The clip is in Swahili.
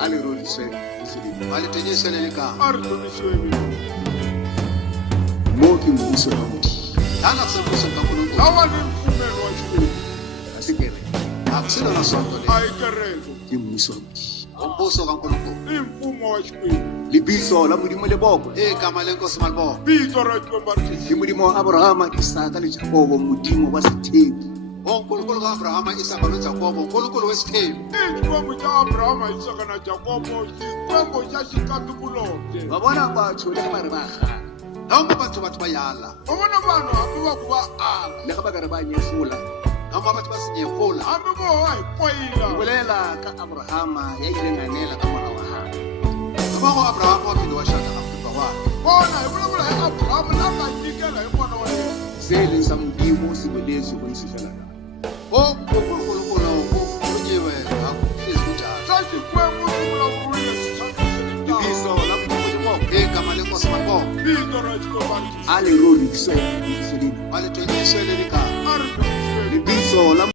Aliroliswe alitenyesele lika ariroliswe moki mbuso kamuti dana kusembuso kankulunkulu lawa ni mfumelo wa shule asikere akusina na sonto le aikerelo kimbuso kamuti umbuso kankulunkulu imfumo wa shule libiso la modimo le boko igama lenkosi maliboko bito ra tlombari le modimo wa Abrahama Isaka le Jakobo modimo wa sethebi uNkulunkulu kaAbrahama Isaka noJakobo uNkulunkulu wesithembu ixikwembu xa Abrahama Isaka na Jakobo xikwembu xa xikatikuloke babona batho le ba re ba gana noma batho bayala va vona vanhu hambi va ku va ala le ga ba ka re ba nyefula noma batho ba senyefula hambi vo hi poyila bolela ka Abrahama ya ile nganela ka mora wa hae babo Abrahama wa philo wa shaka Afrika wa bona hi vulavula hi Abrahama la nga nyikela hi n'wana wa yena se le sa modimo se boletse go nsifela uNkulunkulu unyewe akunjalo xa xikwembu xi vulavurile libiso la modimo igama lenkosi maliboko bito ra xikwembu aliroliswe alitenyesele lika ari libiso la